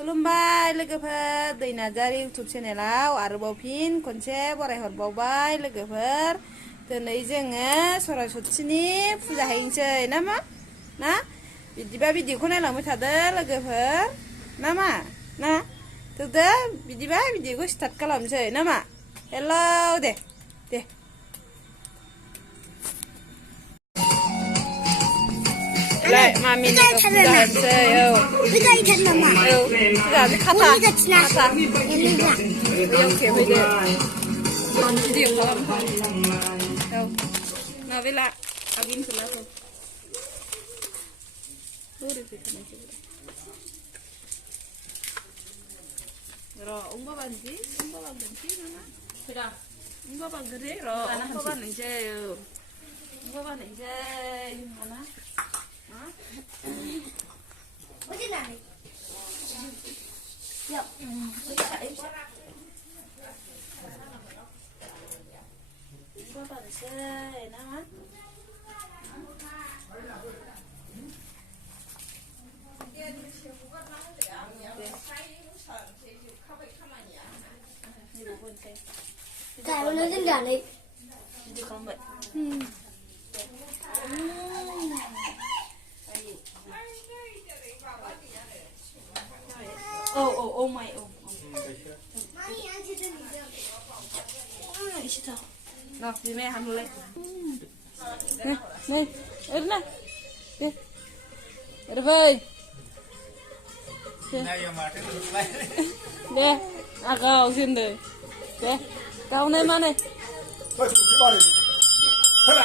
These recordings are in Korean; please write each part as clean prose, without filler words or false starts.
खुलुमबाय लोगोफोर दै नार्जारि इउटुब चेनेलाव आरोबाव फिन खनसे बरायहरबावबाय लोगोफोर दिनै जोङो सरासतिनि फुजा हैनोसै नामा ना बिदिबा भिडिअखौ नायलांबाय थादो लोगोफोर नामा ना थौदो बिदिबा भिडिअखौ स्टार्ट खालामनोसै नामा हेलौ दे Lại mami ini sudah saya. Kita ikan mama. Sudah kata. Kata. Yang kau itu. Video kalam. Nah, bila abin sudah tu. Luri sih kan itu. Ro, umba banci mana? Sudah. Umba banci, ro. Umba banci mana? 어디 나니? 야, 어디 가? 이거 받으세요, 나와. 자, 오늘은 나니. 이제 가면 돼. Oh my 많이 안 지드니죠? 싫다. 너, 니네 한 볼래? 네, 이리나. 네, 이리바이. 네, 아까 오신데. 네, 가오네 마네. 빨리 빨리. 하나.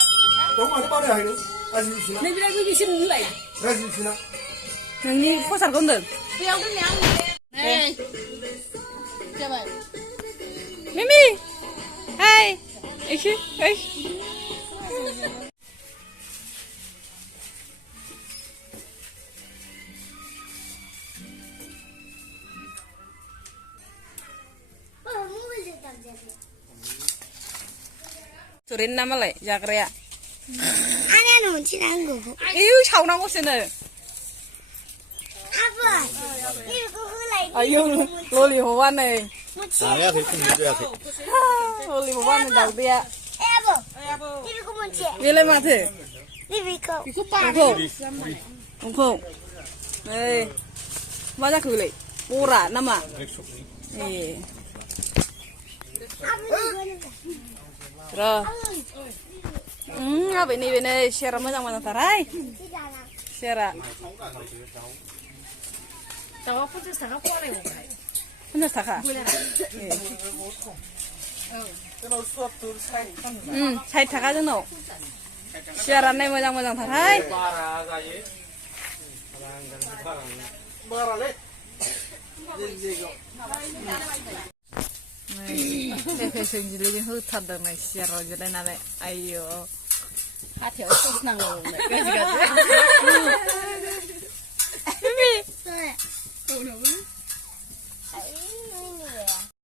너무 빨리 하네. 아직 지나. 내 비라 그기 싫은 거야. 아직 지나. 형님 포살 건든. 그냥 그냥. 네. 제발. 미미. 하이. 에이. Turin nama leh, Jakria. 안에는 지난 거고. Iu 사오는 곳에는. 아빠. 이거 흘러. Ayo, loli hoan này. 나야 그렇게 문제야. Loli hoan này đầu tiên. 에버. 이거 뭔지. Đi lên mà thử. 이거. Đúng không? Đây. Bao giờ khử lại? Bố rả năm à? Ê. Rồi. Bên này share mà chẳng tarai. Share. 저거 포트스가 꼬아내고 그래. 혼자 사가. 잘 타가죠 너. share này mà chẳng tarai. Cái sinh lý hư thật được này share rồi cho đây này. Ayo. 다 되었어, năng rồi. Mimi. 네.